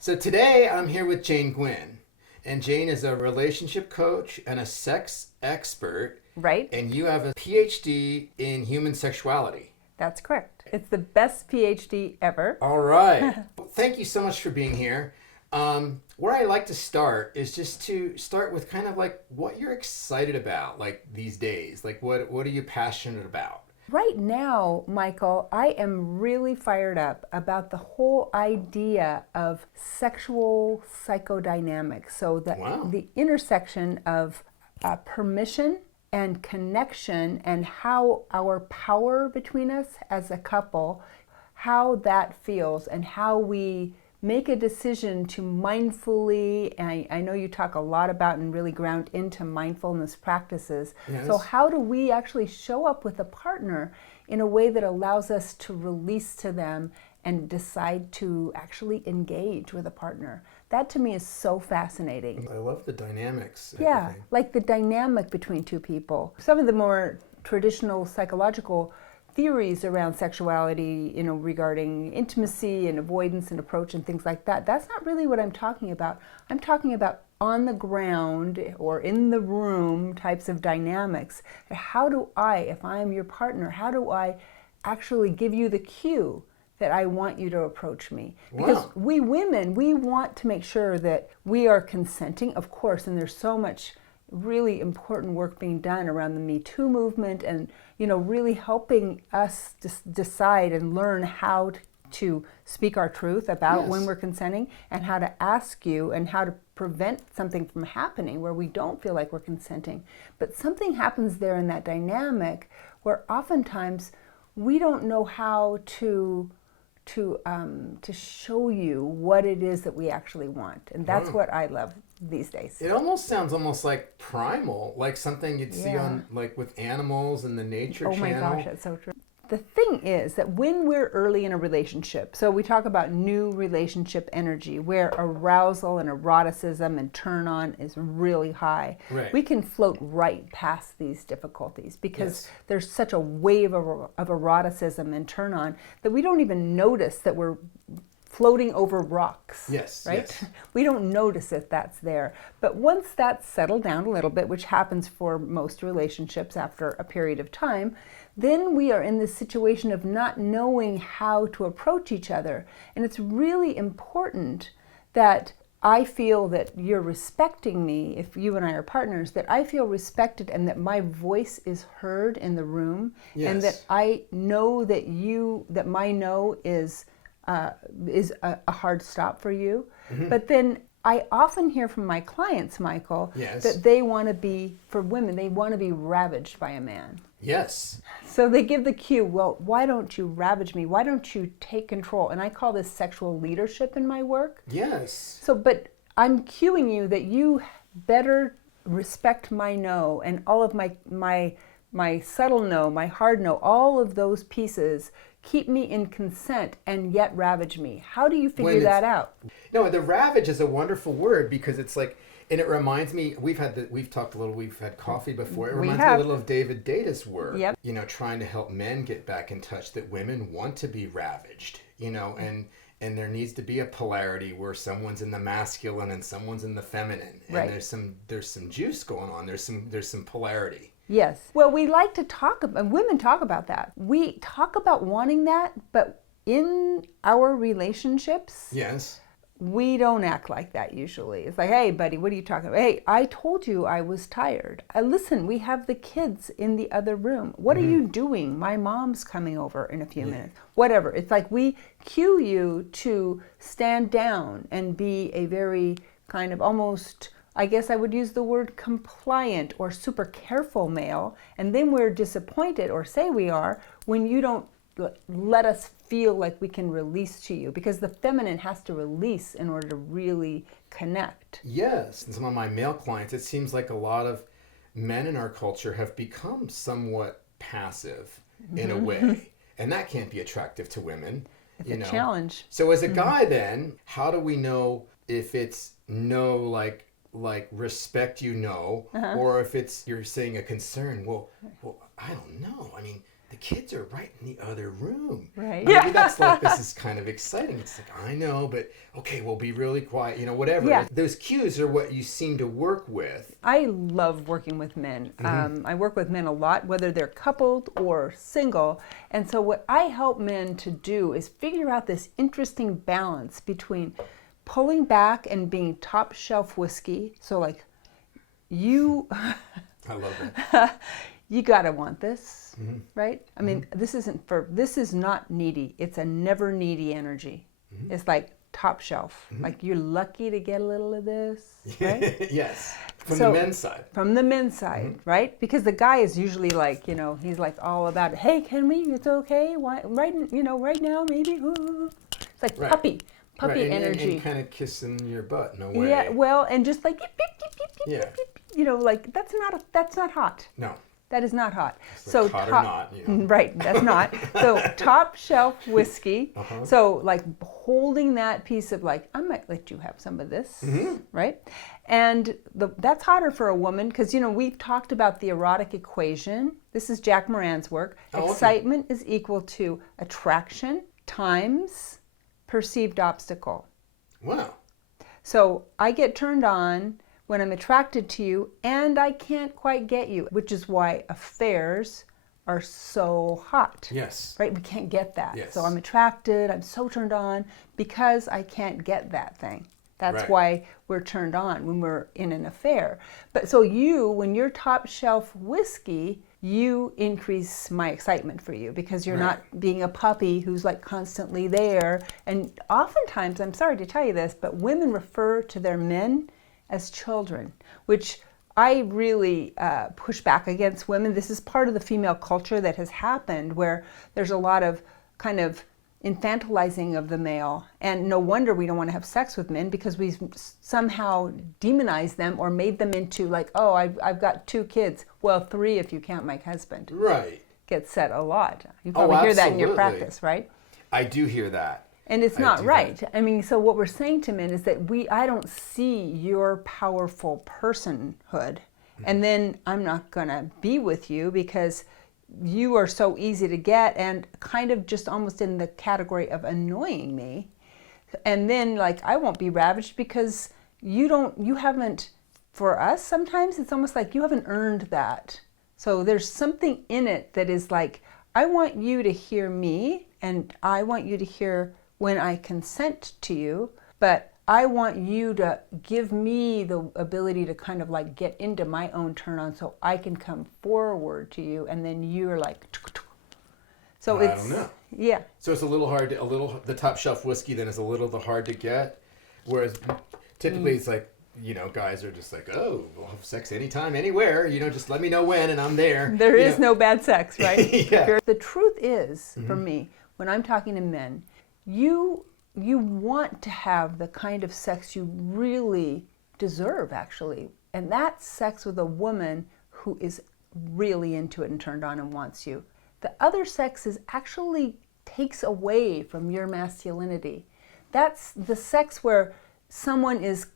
So today I'm here with Jane Guyn. And Jane is a relationship coach and a sex expert. Right? And you have a PhD in human sexuality. That's correct. It's the best PhD ever. All right. Thank you so much for being here. Where I like to start is just to start with kind of like what you're excited about, like these days. Like what are you passionate about? Right now, Michael, I am really fired up about the whole idea of sexual psychodynamics. So Wow. the intersection of permission and connection and how our power between us as a couple, how that feels and how we make a decision to mindfully, and I know you talk a lot about and really ground into mindfulness practices. Yes. So how do we actually show up with a partner in a way that allows us to release to them and decide to actually engage with a partner? That to me is so fascinating. I love the dynamics. Yeah, like the dynamic between two people. Some of the more traditional psychological theories around sexuality, regarding intimacy and avoidance and approach and things like that, that's not really what I'm talking about. I'm talking about on the ground or in the room types of dynamics. How do I, if I am your partner, how do I actually give you the cue that I want you to approach me? Because Wow. we women, we want to make sure that we are consenting, of course, and there's so much really important work being done around the Me Too movement and, really helping us decide and learn how to speak our truth about Yes. when we're consenting and how to ask you and how to prevent something from happening where we don't feel like we're consenting. But something happens there in that dynamic where oftentimes we don't know how to show you what it is that we actually want. And that's what I love these days. It almost sounds almost like primal, like something you'd see Yeah. on like with animals in the nature Oh my channel. gosh, that's so true. The thing is that when we're early in a relationship, so we talk about new relationship energy where arousal and eroticism and turn on is really high. Right. We can float right past these difficulties because Yes. there's such a wave of eroticism and turn on that we don't even notice that we're floating over rocks. Yes, Right? yes. We don't notice if that's there. But once that's settled down a little bit, which happens for most relationships after a period of time, then we are in this situation of not knowing how to approach each other. And it's really important that I feel that you're respecting me, if you and I are partners, that I feel respected and that my voice is heard in the room. Yes. And that I know that my no is a hard stop for you. Mm-hmm. But then I often hear from my clients, Michael, Yes. that they want to be, for women, they want to be ravaged by a man. Yes. So they give the cue, well, why don't you ravage me? Why don't you take control? And I call this sexual leadership in my work. Yes. So, but I'm cueing you that you better respect my no and all of my subtle no, my hard no, all of those pieces keep me in consent and yet ravage me. How do you figure that out? No, the ravage is a wonderful word because it's like, and it reminds me, we've talked a little, we've had coffee before. It We reminds me a have. little of David Data's work. Yep. Trying to help men get back in touch that women want to be ravaged, and there needs to be a polarity where someone's in the masculine and someone's in the feminine. And Right. there's some juice going on. There's some polarity. Yes. Well, we like to talk about, women talk about that. We talk about wanting that, but in our relationships, Yes. we don't act like that usually. It's like, hey, buddy, what are you talking about? Hey, I told you I was tired. Listen, we have the kids in the other room. What are you doing? My mom's coming over in a few minutes. Whatever. It's like we cue you to stand down and be a very kind of almost, I guess I would use the word compliant or super careful male. And then we're disappointed, or say we are, when you don't let us feel like we can release to you, because the feminine has to release in order to really connect. Yes. And some of my male clients, it seems like a lot of men in our culture have become somewhat passive in a way. And that can't be attractive to women. It's a challenge. So as a guy then, how do we know if it's no like respect you know, or if it's you're saying a concern? Well, I don't know. I mean, the kids are right in the other room. Right. Maybe that's like, this is kind of exciting. It's like, I know, but okay, we'll be really quiet, whatever. Yeah. Those cues are what you seem to work with. I love working with men. I work with men a lot, whether they're coupled or single. And so what I help men to do is figure out this interesting balance between pulling back and being top shelf whiskey. So like you... I love that. You gotta want this, right? I mean, this is not needy. It's a never needy energy. It's like top shelf. Like you're lucky to get a little of this, right? Yes. From the men's side. From the men's side, right? Because the guy is usually like, he's like all about, hey, can we? It's okay. Why, right now, maybe. Ooh. It's like puppy energy. And kind of kissing your butt, no way. Yeah, well, and just like, beep, beep, beep, beep, beep, beep, like that's not hot. No. That is not hot. It's so like hot or not, Right, that's not. So top shelf whiskey. So like holding that piece of like, I might let you have some of this, right? And that's hotter for a woman because, we've talked about the erotic equation. This is Jack Moran's work. Excitement is equal to attraction times perceived obstacle. Wow. So I get turned on when I'm attracted to you and I can't quite get you, which is why affairs are so hot. Yes. Right? We can't get that. Yes. So I'm attracted, I'm so turned on because I can't get that thing. That's why we're turned on when we're in an affair. But so when you're top shelf whiskey, you increase my excitement for you because you're not being a puppy who's like constantly there. And oftentimes, I'm sorry to tell you this, but women refer to their men as children, which I really push back against women. This is part of the female culture that has happened where there's a lot of kind of infantilizing of the male. And no wonder we don't want to have sex with men because we've somehow demonized them or made them into like, oh, I've got 2 kids. Well, 3 if you count my husband. Right. Gets said a lot. You probably hear that in your practice, right? I do hear that. And it's not right. I mean, so what we're saying to men is that I don't see your powerful personhood, and then I'm not going to be with you because you are so easy to get and kind of just almost in the category of annoying me. And then like I won't be ravaged because you haven't, for us sometimes it's almost like you haven't earned that. So there's something in it that is like, I want you to hear me and I want you to hear when I consent to you, but I want you to give me the ability to kind of like get into my own turn on so I can come forward to you and then you're like, so I don't know. Yeah. So it's a little hard, the top shelf whiskey then is a little hard to get, whereas typically it's like, guys are just like, oh, we'll have sex anytime, anywhere, just let me know when and I'm there. There is no bad sex, right? Yeah. The truth is, for me, when I'm talking to men, you want to have the kind of sex you really deserve, actually. And that's sex with a woman who is really into it and turned on and wants you. The other sex actually takes away from your masculinity. That's the sex where someone is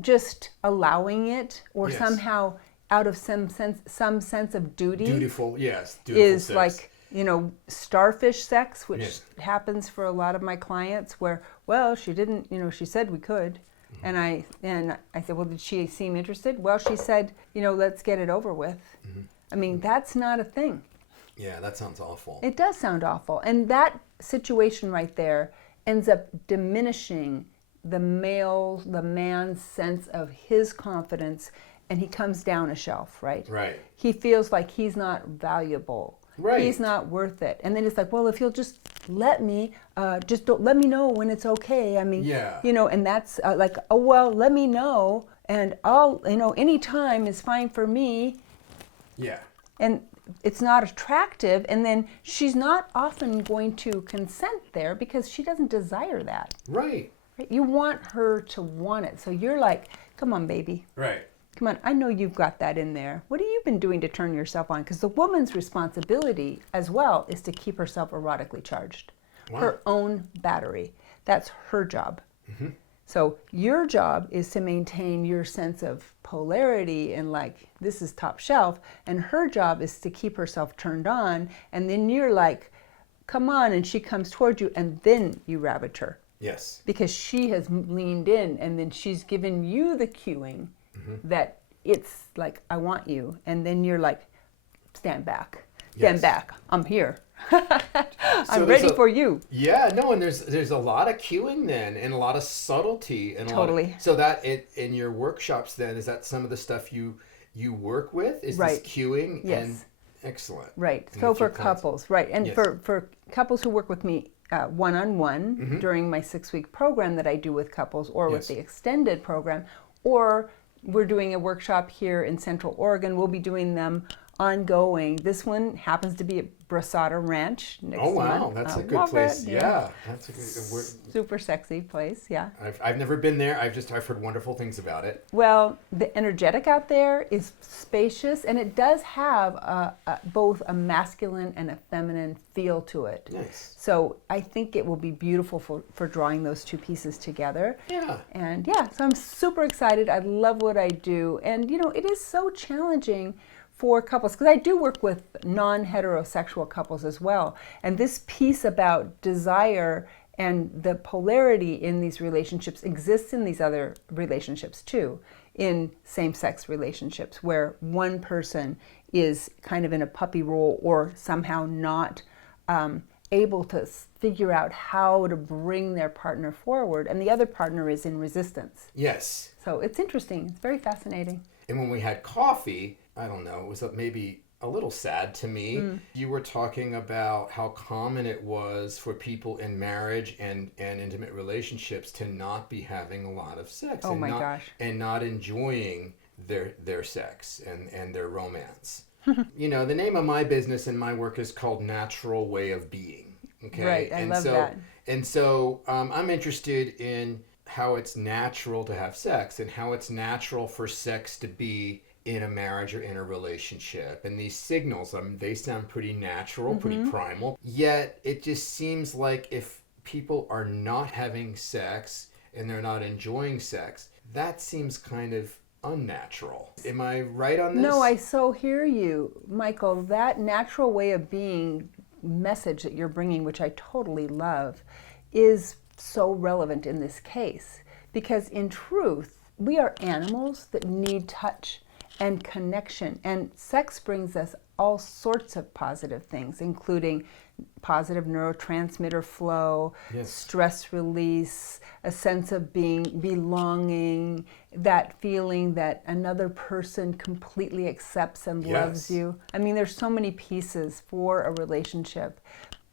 just allowing it or somehow out of some sense of duty. Dutiful sex. Like, starfish sex, which happens for a lot of my clients where, well, she didn't, she said we could. And I said, well, did she seem interested? Well, she said, let's get it over with. I mean, that's not a thing. Yeah, that sounds awful. It does sound awful. And that situation right there ends up diminishing the man's sense of his confidence, and he comes down a shelf, right? Right. He feels like he's not valuable. Right. He's not worth it. And then it's like, well, if you'll just let me, just don't let me know when it's okay. I mean, and that's like, oh, well, let me know. And I'll, any time is fine for me. Yeah. And it's not attractive. And then she's not often going to consent there because she doesn't desire that. Right. You want her to want it. So you're like, come on, baby. Right. Come on, I know you've got that in there. What have you been doing to turn yourself on? Because the woman's responsibility as well is to keep herself erotically charged. Wow. Her own battery. That's her job. So your job is to maintain your sense of polarity and like, this is top shelf, and her job is to keep herself turned on, and then you're like, come on, and she comes towards you, and then you ravage her. Yes. Because she has leaned in, and then she's given you the cueing that it's like, I want you, and then you're like, stand back, I'm here. I'm ready for you. Yeah, no, and there's a lot of cueing then, and a lot of subtlety, and Totally. So that in your workshops then, is that some of the stuff you work with? Is Right. this cueing? Yes. And excellent. Right. And So if you for couples, right, and Yes. for couples who work with me one-on-one during my 6-week program that I do with couples, or with Yes. the extended program, or we're doing a workshop here in Central Oregon. We'll be doing them ongoing. This one happens to be at Brasada Ranch next Oh wow, month. that's a good Love place. it, Yeah, that's a good. Super sexy place, yeah. I've never been there. I've heard wonderful things about it. Well, the energetic out there is spacious, and it does have both a masculine and a feminine feel to it. Nice. So I think it will be beautiful for drawing those two pieces together. Yeah. And yeah, so I'm super excited. I love what I do. And you know, it is so challenging for couples, because I do work with non-heterosexual couples as well. And this piece about desire and the polarity in these relationships exists in these other relationships too, in same-sex relationships, where one person is kind of in a puppy role, or somehow not able to figure out how to bring their partner forward, and the other partner is in resistance. Yes. So it's interesting. It's very fascinating. And when we had coffee, I don't know, it was maybe a little sad to me. You were talking about how common it was for people in marriage and intimate relationships to not be having a lot of sex. Oh my gosh. And not enjoying their sex and their romance. You know, the name of my business and my work is called Natural Way of Being. Okay. Right, I love that. And so I'm interested in how it's natural to have sex, and how it's natural for sex to be in a marriage or in a relationship. And these signals, they sound pretty natural, pretty primal. Yet it just seems like if people are not having sex and they're not enjoying sex, that seems kind of unnatural. Am I right on this? No, I so hear you, Michael. That natural way of being message that you're bringing, which I totally love, is so relevant in this case. Because in truth, we are animals that need touch and connection. And sex brings us all sorts of positive things, including positive neurotransmitter flow, Yes. stress release, a sense of belonging, that feeling that another person completely accepts and loves you. I mean, there's so many pieces for a relationship.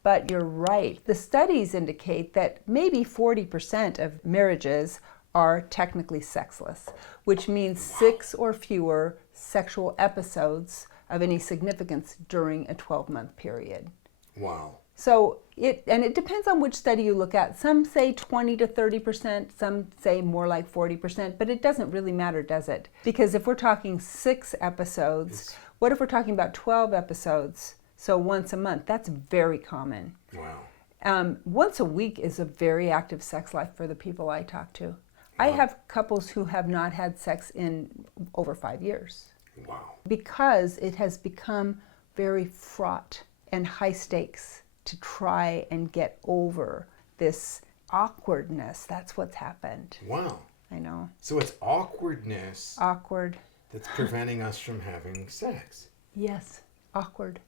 But you're right. The studies indicate that maybe 40% of marriages are technically sexless, which means 6 or fewer sexual episodes of any significance during a 12-month period. Wow. So it depends on which study you look at. Some say 20 to 30%, some say more like 40%, but it doesn't really matter, does it? Because if we're talking 6 episodes, what if we're talking about 12 episodes? So once a month, that's very common. Wow. Once a week is a very active sex life for the people I talk to. I have couples who have not had sex in over 5 years. Wow. Because it has become very fraught and high stakes to try and get over this awkwardness. That's what's happened. Wow. I know. So it's awkwardness Awkward. that's preventing us from having sex. Yes, awkward.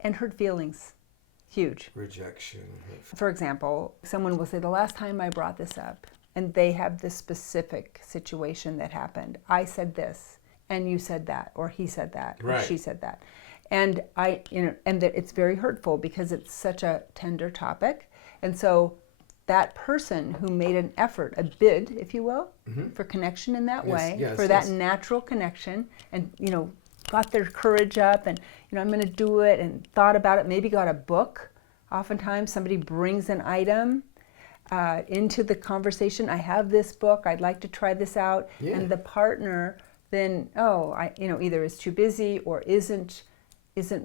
And hurt feelings. Huge. Rejection. For example, someone will say, the last time I brought this up, and they have this specific situation that happened. I said this, and you said that, or he said that, or Right. she said that. And and that it's very hurtful because it's such a tender topic. And so that person who made an effort, a bid, if you will, for connection in that way, for that natural connection, and got their courage up, and I'm going to do it, and thought about it, maybe got a book. Oftentimes somebody brings an item into the conversation. I have this book, I'd like to try this out. And the partner then either is too busy or isn't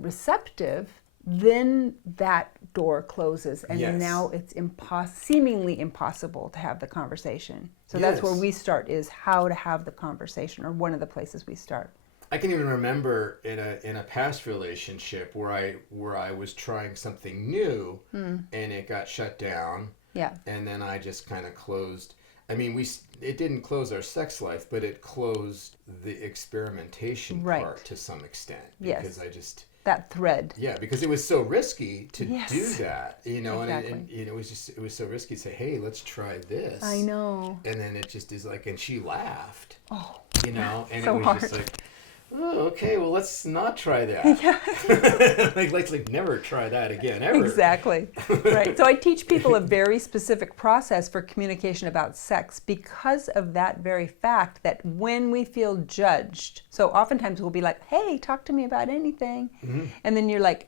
receptive, then that door closes, and Yes. now it's seemingly impossible to have the conversation. So that's where Yes. we start, is how to have the conversation, or one of the places we start. I can even remember in a past relationship where I was trying something new and it got shut down. Yeah. And then I just kind of closed. I mean, it didn't close our sex life, but it closed the experimentation Right. part to some extent. Yes. Because I just, That thread. yeah, because it was so risky to Yes. do that, you know, Exactly. and it was so risky to say, hey, let's try this. I know. And then it just is like, and she laughed, Oh, you know, and so it was hard. just like, oh, okay, well, let's not try that. Yeah. like, let's never try that again, ever. Exactly. Right. So I teach people a very specific process for communication about sex because of that very fact, that when we feel judged, so oftentimes we'll be like, hey, talk to me about anything. Mm-hmm. And then you're like,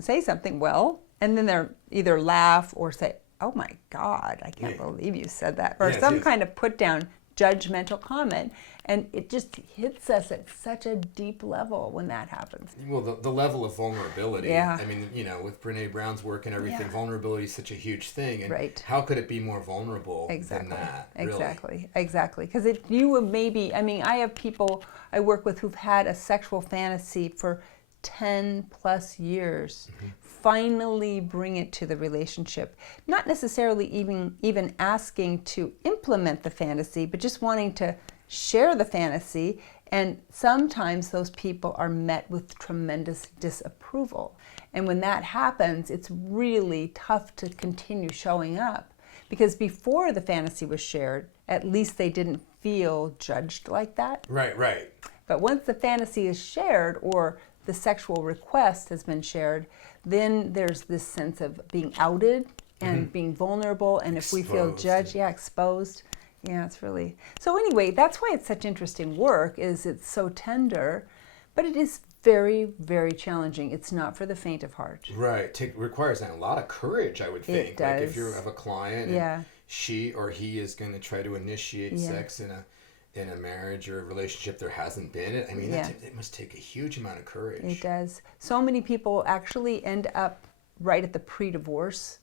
say something, well, and then they're either laugh or say, oh my God, I can't believe you said that. Or Yes, some yes. kind of put down judgmental comment. And it just hits us at such a deep level when that happens. Well, the level of vulnerability. Yeah. I mean, you know, with Brene Brown's work and everything, Yeah. vulnerability is such a huge thing. And Right. how could it be more vulnerable Exactly. than that? Really? Exactly. Because if you would maybe, I mean, I have people I work with who've had a sexual fantasy for 10 plus years, finally bring it to the relationship. Not necessarily even asking to implement the fantasy, but just wanting to share the fantasy. And sometimes those people are met with tremendous disapproval. And when that happens, it's really tough to continue showing up. Because before the fantasy was shared, at least they didn't feel judged like that. Right, right. But once the fantasy is shared, or the sexual request has been shared, then there's this sense of being outed and being vulnerable. And if we feel Exposed. judged, exposed. Yeah, it's really... So anyway, that's why it's such interesting work, is it's so tender, but it is very, very challenging. It's not for the faint of heart. Right. Requires a lot of courage, I would think. Like if you does. have a client and she or he is going to try to initiate sex in a marriage or a relationship there hasn't been it. I mean, it must take a huge amount of courage. It does. So many people actually end up right at the pre-divorce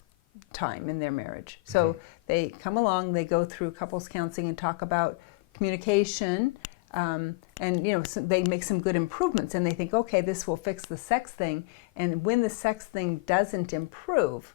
time in their marriage. So they come along, they go through couples counseling and talk about communication, and so they make some good improvements, and they think, okay, this will fix the sex thing. And when the sex thing doesn't improve,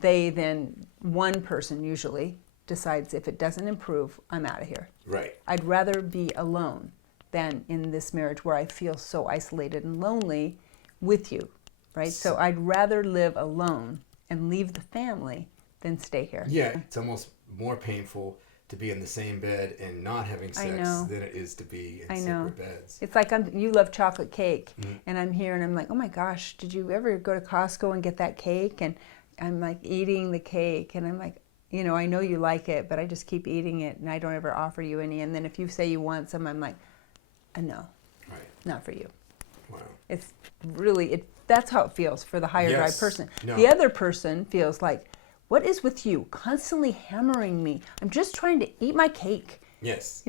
they then, one person usually decides, if it doesn't improve, I'm out of here. Right. I'd rather be alone than in this marriage where I feel so isolated and lonely with you, right? So I'd rather live alone and leave the family than stay here. Yeah, it's almost more painful to be in the same bed and not having sex than it is to be in separate beds. It's like you love chocolate cake, and I'm here and I'm like, oh my gosh, did you ever go to Costco and get that cake? And I'm like eating the cake, and I'm like, I know you like it, but I just keep eating it, and I don't ever offer you any. And then if you say you want some, I'm like, no, not for you. Wow. It's really, that's how it feels for the higher drive person. No. The other person feels like, what is with you? Constantly hammering me. I'm just trying to eat my cake. Yes.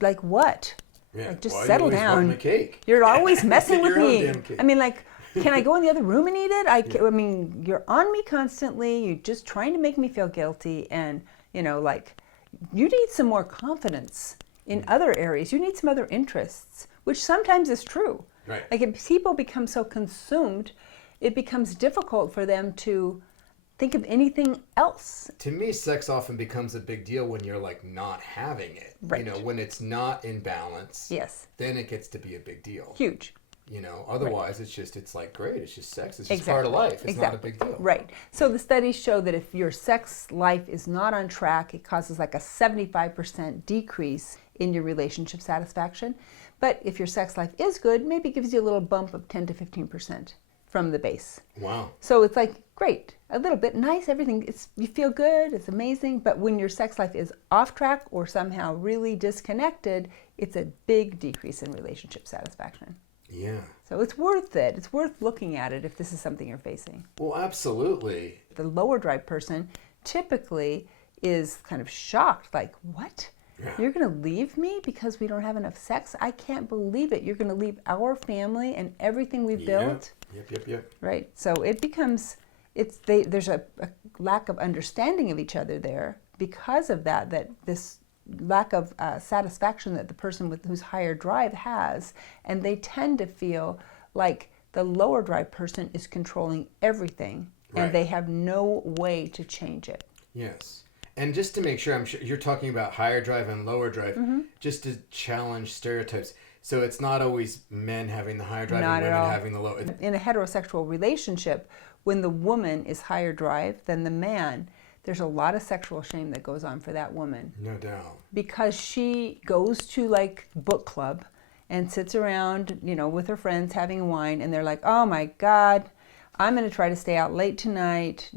Like what? Yeah. Like, just Why settle are you always down. wanting my cake? You're always messing with Your own me. damn cake. I mean, like, can I go in the other room and eat it? I mean, you're on me constantly. You're just trying to make me feel guilty. And, like, you need some more confidence in other areas. You need some other interests, which sometimes is true. Right. Like, if people become so consumed, it becomes difficult for them to think of anything else. To me, sex often becomes a big deal when you're like not having it. Right. When it's not in balance. Yes. Then it gets to be a big deal. Huge. Otherwise it's like great. It's just sex. It's just part of life. It's not a big deal. Right. So the studies show that if your sex life is not on track, it causes like a 75% decrease in your relationship satisfaction. But if your sex life is good, maybe it gives you a little bump of 10 to 15% from the base. Wow. So it's like, great, a little bit nice, everything, you feel good, it's amazing. But when your sex life is off track or somehow really disconnected, it's a big decrease in relationship satisfaction. Yeah. So it's worth it. It's worth looking at it if this is something you're facing. Well, absolutely. The lower drive person typically is kind of shocked, like, what? Yeah. You're going to leave me because we don't have enough sex? I can't believe it. You're going to leave our family and everything we've built? Yep. Right. So it becomes, there's a lack of understanding of each other there because of that this lack of satisfaction that the person whose higher drive has, and they tend to feel like the lower drive person is controlling everything, and they have no way to change it. Yes. And just to make sure, I'm sure you're talking about higher drive and lower drive, just to challenge stereotypes. So it's not always men having the higher drive Not and at women all. having the lower. In a heterosexual relationship, when the woman is higher drive than the man, there's a lot of sexual shame that goes on for that woman. No doubt. Because she goes to like book club and sits around, with her friends having wine, and they're like, oh my God, I'm going to try to stay out late tonight.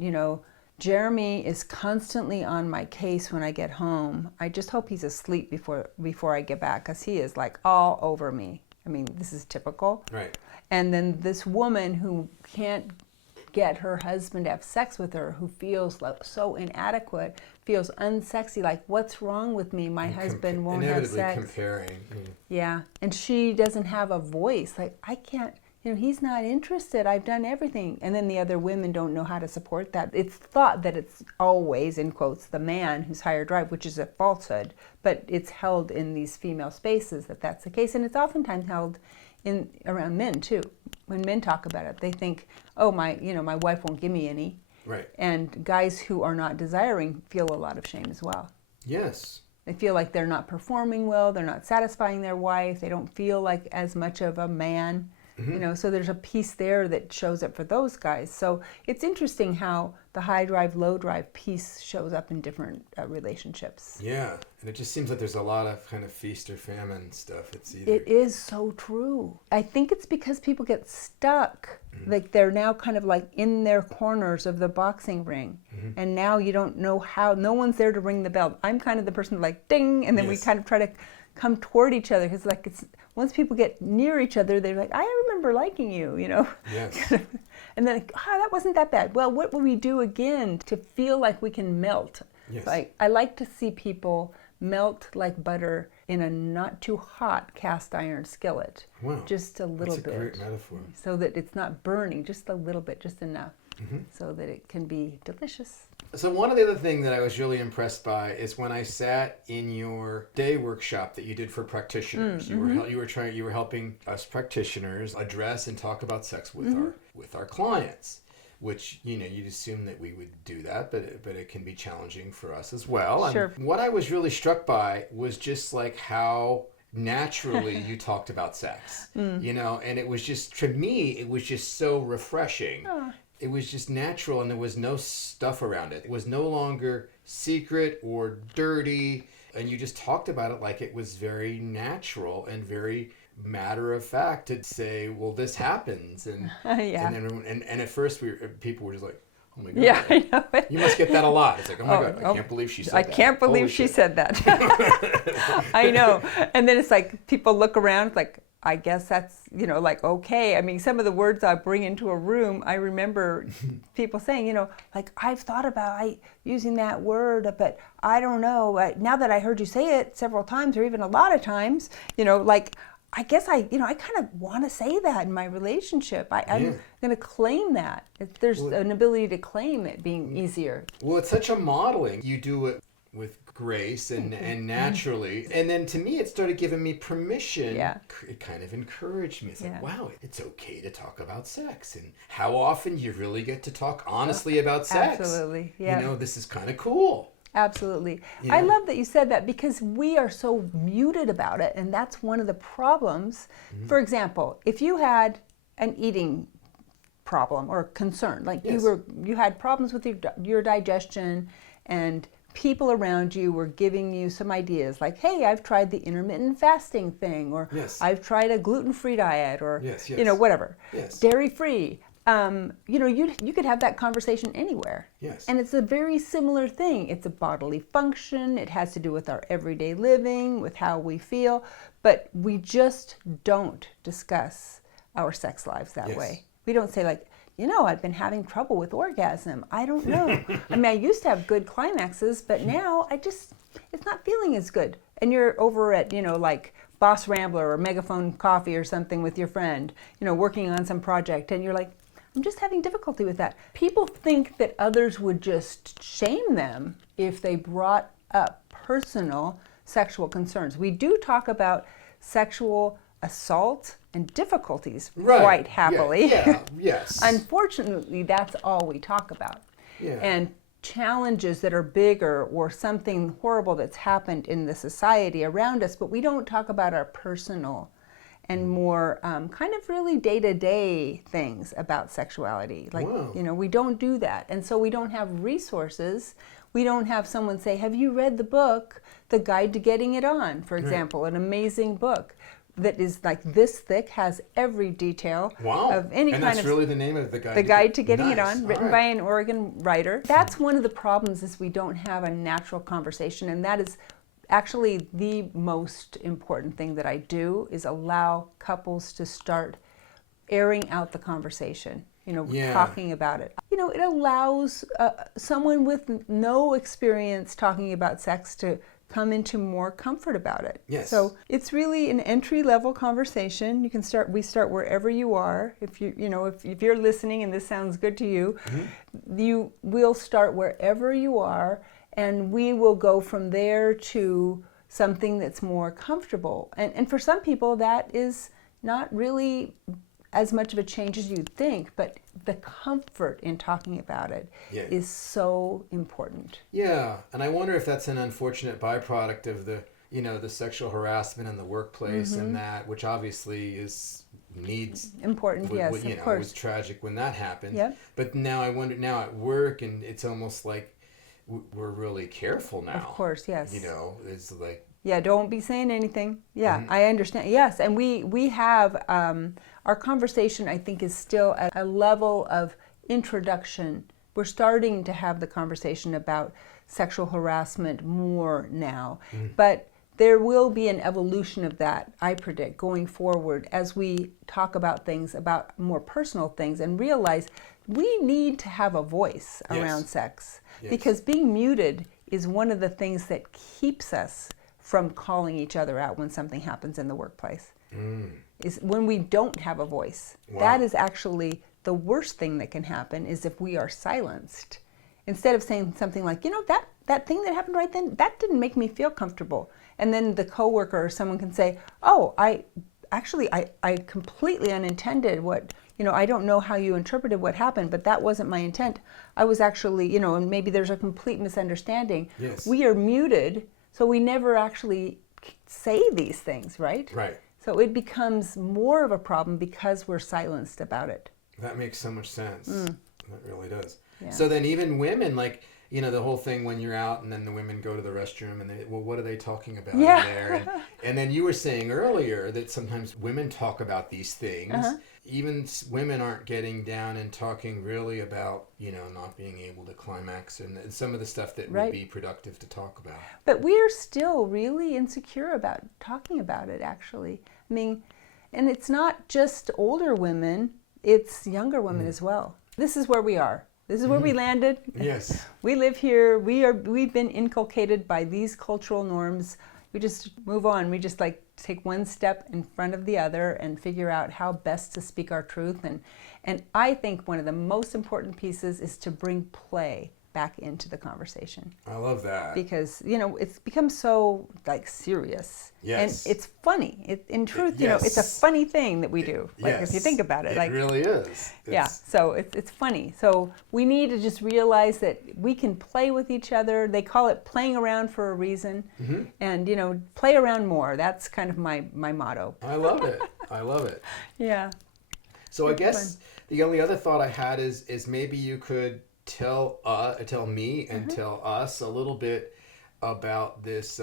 Jeremy is constantly on my case when I get home. I just hope he's asleep before I get back, because he is like all over me. I mean, this is typical. Right. And then this woman who can't get her husband to have sex with her, who feels like so inadequate, feels unsexy, like, what's wrong with me? My husband won't have sex. Inevitably comparing. Yeah. And she doesn't have a voice. Like, I can't, he's not interested. I've done everything. And then the other women don't know how to support that. It's thought that it's always, in quotes, the man who's higher drive, which is a falsehood, but it's held in these female spaces that that's the case. And it's oftentimes held around men too. When men talk about it, they think, oh, my wife won't give me any. Right. And guys who are not desiring feel a lot of shame as well. Yes. They feel like they're not performing well, they're not satisfying their wife, they don't feel like as much of a man. So there's a piece there that shows up for those guys. So it's interesting how the high drive, low drive piece shows up in different relationships. Yeah, and it just seems like there's a lot of kind of feast or famine stuff. It is so true. I think it's because people get stuck. Like they're now kind of like in their corners of the boxing ring. And now you don't know how, no one's there to ring the bell. I'm kind of the person like ding, and then we kind of try to come toward each other, because like once people get near each other, they're like, I remember liking you, Yes. And then, that wasn't that bad. Well, what will we do again to feel like we can melt? Yes. Like, I like to see people melt like butter in a not too hot cast iron skillet. Wow. Just a little bit. That's a great metaphor. So that it's not burning, just a little bit, just enough, so that it can be delicious. So one of the other things that I was really impressed by is when I sat in your day workshop that you did for practitioners. You were helping us practitioners address and talk about sex with our clients, which you'd assume that we would do that, but it can be challenging for us as well. Sure. And what I was really struck by was just like how naturally you talked about sex, and it was just, to me, it was just so refreshing. It was just natural, and there was no stuff around it. It was no longer secret or dirty, and you just talked about it like it was very natural and very matter of fact to say, well, this happens, and and at first people were just like, oh my God. Yeah, I know. You must get that a lot. It's like, oh my God, I can't believe she said that. I can't believe she said that. I know. And then it's like people look around, it's like, I guess that's, like, okay. I mean, some of the words I bring into a room, I remember people saying, like, I've thought about using that word, but I don't know. Now that I heard you say it several times, or even a lot of times, like, I guess I kind of want to say that in my relationship. I'm going to claim that. There's an ability to claim it being easier. Well, it's such a modeling. You do it with grace and naturally. And then to me, it started giving me permission. Yeah. It kind of encouraged me. It's like, wow, it's okay to talk about sex. And how often you really get to talk honestly about sex. Absolutely, yeah. This is kind of cool. Absolutely. I love that you said that, because we are so muted about it, and that's one of the problems. For example, if you had an eating problem or concern, like you had problems with your digestion, and people around you were giving you some ideas like, hey, I've tried the intermittent fasting thing, or I've tried a gluten-free diet, or whatever, dairy-free. You could have that conversation anywhere. Yes. And it's a very similar thing. It's a bodily function. It has to do with our everyday living, with how we feel. But we just don't discuss our sex lives that way. We don't say like, I've been having trouble with orgasm. I don't know. I mean, I used to have good climaxes, but now it's not feeling as good. and you're over at, like Boss Rambler or Megaphone Coffee or something with your friend, working on some project, and you're like, I'm just having difficulty with that. People think that others would just shame them if they brought up personal sexual concerns. We do talk about sexual assault and difficulties quite happily. Yes. Unfortunately, that's all we talk about. Yeah. And challenges that are bigger or something horrible that's happened in the society around us, but we don't talk about our personal and more kind of really day-to-day things about sexuality. Like, we don't do that. And so we don't have resources. We don't have someone say, have you read the book, The Guide to Getting It On, for example, an amazing book that is like this thick, has every detail of any kind of... And that's really the name of The Guide. The Guide to Getting It On, written by an Oregon writer. That's one of the problems, is we don't have a natural conversation, and that is actually the most important thing that I do, is allow couples to start airing out the conversation, talking about it. It allows someone with no experience talking about sex to come into more comfort about it. Yes. So it's really an entry-level conversation. You can start. We start wherever you are. If if you're listening and this sounds good to you, you will start wherever you are, and we will go from there to something that's more comfortable. And for some people, that is not really as much of a change as you'd think, but the comfort in talking about it is so important. Yeah, and I wonder if that's an unfortunate byproduct of the sexual harassment in the workplace, and that, which obviously needs important. Yes, of course. It was tragic when that happened. Yep. But now I wonder, now at work, and it's almost like we're really careful now. Of course, yes. It's like... Yeah, don't be saying anything. Yeah, I understand. Yes, and we have, our conversation, I think, is still at a level of introduction. We're starting to have the conversation about sexual harassment more now. But there will be an evolution of that, I predict, going forward, as we talk about things, about more personal things, and realize we need to have a voice around sex. Because being muted is one of the things that keeps us from calling each other out when something happens in the workplace. Is when we don't have a voice. That is actually the worst thing that can happen, is if we are silenced. Instead of saying something like, that thing that happened right then, that didn't make me feel comfortable. And then the coworker or someone can say, oh, I completely unintended what, I don't know how you interpreted what happened, but that wasn't my intent. I was actually, and maybe there's a complete misunderstanding. Yes. We are muted, so we never actually say these things, right? Right. So it becomes more of a problem because we're silenced about it. That makes so much sense. That really does. Yeah. So then even women, like, the whole thing when you're out and then the women go to the restroom and what are they talking about in there? And then you were saying earlier that sometimes women talk about these things. Even women aren't getting down and talking really about, not being able to climax and some of the stuff that would be productive to talk about. But we're still really insecure about talking about it, actually. I mean, and it's not just older women, it's younger women as well. This is where we are. This is where we landed. Yes. We live here. We've been inculcated by these cultural norms. We just move on. We just take one step in front of the other and figure out how best to speak our truth. And I think one of the most important pieces is to bring play back into the conversation. I love that. Because, it's become so serious. Yes. And it's funny. In truth, it's a funny thing that we do. If you think about it. It really is. So it's funny. So we need to just realize that we can play with each other. They call it playing around for a reason. And, play around more. That's kind of my motto. I love it. I love it. Yeah. So I guess the only other thought I had is maybe you could tell me and tell us a little bit about this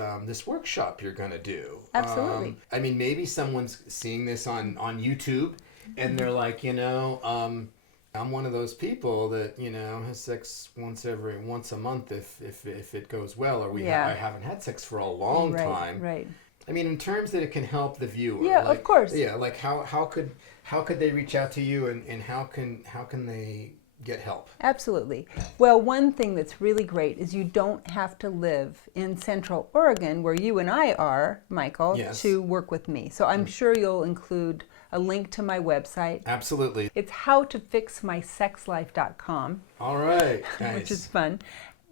workshop you're going to do. Absolutely. I mean, maybe someone's seeing this on YouTube and they're like, I'm one of those people that, has sex once a month if it goes well, or I haven't had sex for a long time. Right. I mean, in terms that it can help the viewer. Yeah, of course. Yeah, like how could they reach out to you and how can they get help. Absolutely. Well, one thing that's really great is you don't have to live in Central Oregon, where you and I are, Michael, Yes. to work with me. So I'm sure you'll include a link to my website. Absolutely. It's howtofixmysexlife.com, All right. which is Nice. fun.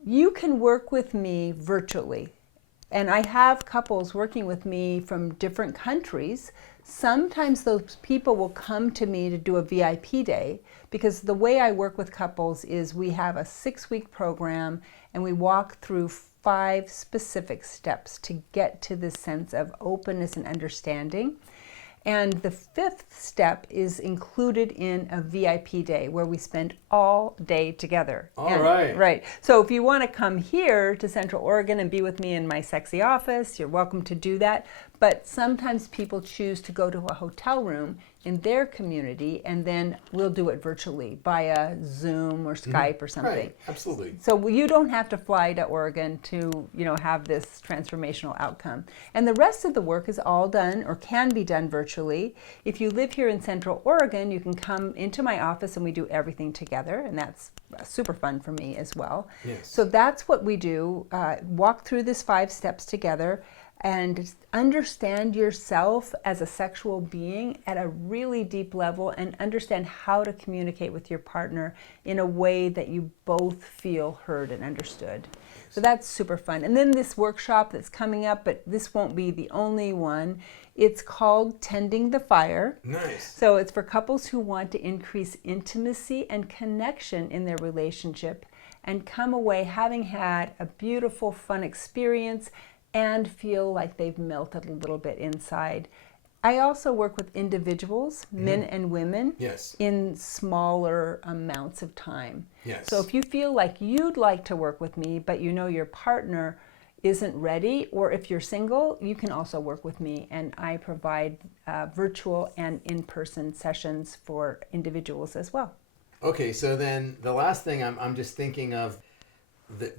You can work with me virtually. And I have couples working with me from different countries. Sometimes those people will come to me to do a VIP day, because the way I work with couples is we have a 6-week program and we walk through 5 specific steps to get to this sense of openness and understanding. And the 5th step is included in a VIP day where we spend all day together. All right. Right. So if you want to come here to Central Oregon and be with me in my sexy office, you're welcome to do that. But sometimes people choose to go to a hotel room in their community, and then we'll do it virtually via Zoom or Skype or something. Right. Absolutely. So you don't have to fly to Oregon to, have this transformational outcome. And the rest of the work is all done or can be done virtually. If you live here in Central Oregon, you can come into my office and we do everything together, and that's super fun for me as well. Yes. So that's what we do. Walk through this 5 steps together and understand yourself as a sexual being at a really deep level, and understand how to communicate with your partner in a way that you both feel heard and understood. So that's super fun. And then this workshop that's coming up, but this won't be the only one. It's called Tending the Fire. Nice. So it's for couples who want to increase intimacy and connection in their relationship and come away having had a beautiful, fun experience and feel like they've melted a little bit inside. I also work with individuals, men and women, Yes. in smaller amounts of time. Yes. So if you feel like you'd like to work with me, but you know your partner isn't ready, or if you're single, you can also work with me, and I provide virtual and in-person sessions for individuals as well. Okay, so then the last thing I'm just thinking of,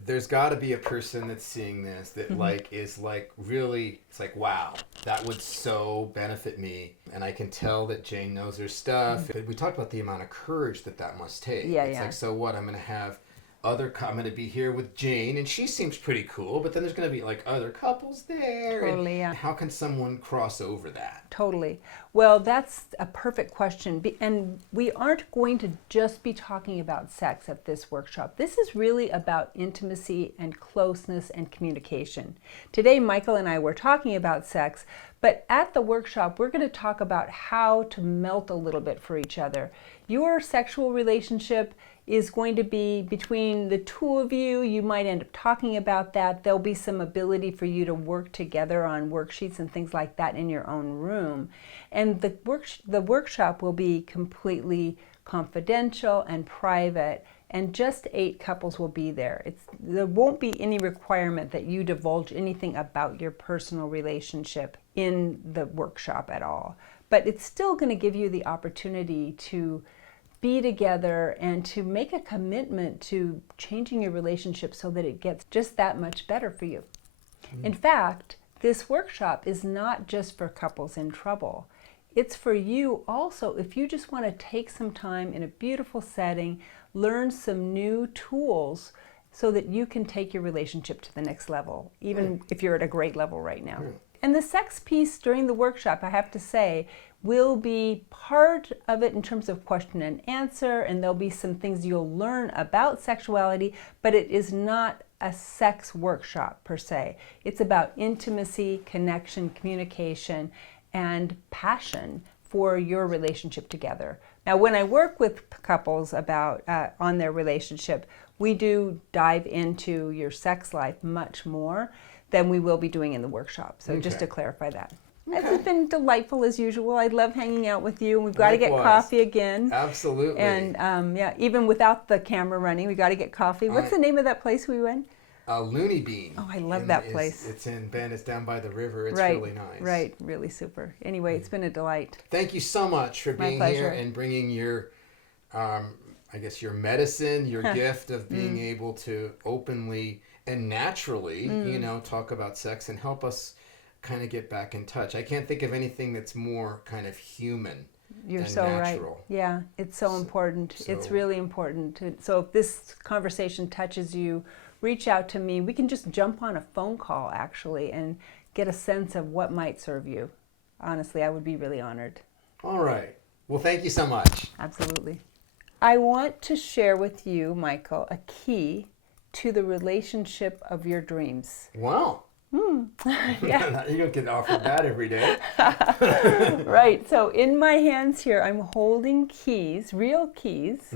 there's got to be a person that's seeing this that is really, it's like, wow, that would so benefit me, and I can tell that Jane knows her stuff. We talked about the amount of courage that must take. It's like, so what? I'm going to have I'm going to be here with Jane, and she seems pretty cool, but then there's going to be like other couples there. Totally, yeah. How can someone cross over that? Totally. Well, that's a perfect question. And we aren't going to just be talking about sex at this workshop. This is really about intimacy and closeness and communication. Today, Michael and I were talking about sex, but at the workshop, we're going to talk about how to melt a little bit for each other. Your sexual relationship is going to be between the two of you. You might end up talking about that. There'll be some ability for you to work together on worksheets and things like that in your own room. And the workshop will be completely confidential and private, and just 8 couples will be there. There won't be any requirement that you divulge anything about your personal relationship in the workshop at all. But it's still going to give you the opportunity to be together and to make a commitment to changing your relationship so that it gets just that much better for you. In fact, this workshop is not just for couples in trouble. It's for you also if you just want to take some time in a beautiful setting, learn some new tools so that you can take your relationship to the next level, even if you're at a great level right now. And the sex piece during the workshop, I have to say, will be part of it in terms of question and answer, and there'll be some things you'll learn about sexuality, but it is not a sex workshop per se. It's about intimacy, connection, communication, and passion for your relationship together. Now, when I work with couples about on their relationship, we do dive into your sex life much more than we will be doing in the workshop. So just to clarify that. It's been delightful as usual. I love hanging out with you. We've got to get coffee again. Absolutely. And even without the camera running, we got to get coffee. What's the name of that place we went? Looney Bean. Oh, I love that place. It's in Bend. It's down by the river. It's right, really nice. Right, really super. Anyway, it's been a delight. Thank you so much for being here and bringing your, I guess, your medicine, your gift of being able to openly and naturally, talk about sex and help us kind of get back in touch. I can't think of anything that's more kind of human You're and so natural. right. Yeah, it's so important. It's really important. So if this conversation touches you, reach out to me. We can just jump on a phone call, actually, and get a sense of what might serve you. Honestly, I would be really honored. All right. Well, thank you so much. Absolutely. I want to share with you, Michael, a key to the relationship of your dreams. Wow. Yeah. You don't get offered that every day. Right. So in my hands here, I'm holding keys, real keys,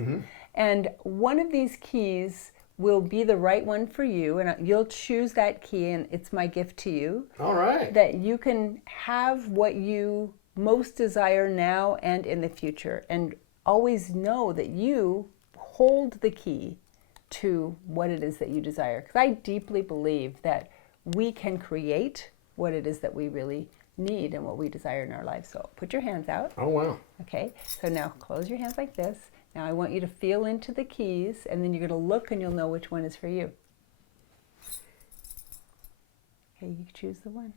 and one of these keys will be the right one for you, and you'll choose that key, and it's my gift to you. All right. That you can have what you most desire now and in the future, and always know that you hold the key to what it is that you desire. Because I deeply believe that we can create what it is that we really need and what we desire in our lives. So put your hands out. Oh, wow. Okay, so now close your hands like this. Now I want you to feel into the keys, and then you're going to look and you'll know which one is for you. Okay, you choose the one.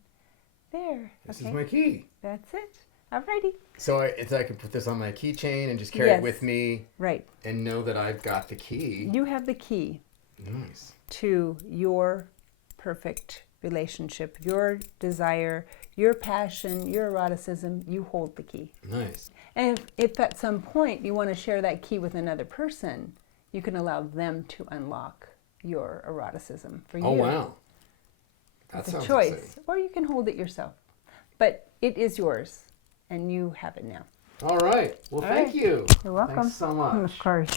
There. This okay. is my key. That's it. Alrighty. So I can put this on my keychain and just carry it with me. Right. And know that I've got the key. You have the key. Nice. To your perfect relationship, your desire, your passion, your eroticism. You hold the key. Nice. And if at some point you want to share that key with another person, you can allow them to unlock your eroticism for you. Oh, wow. It's That a sounds choice. exciting. Or you can hold it yourself. But it is yours, and you have it now. All right. Well, thank you. You're welcome. Thanks so much. Of course.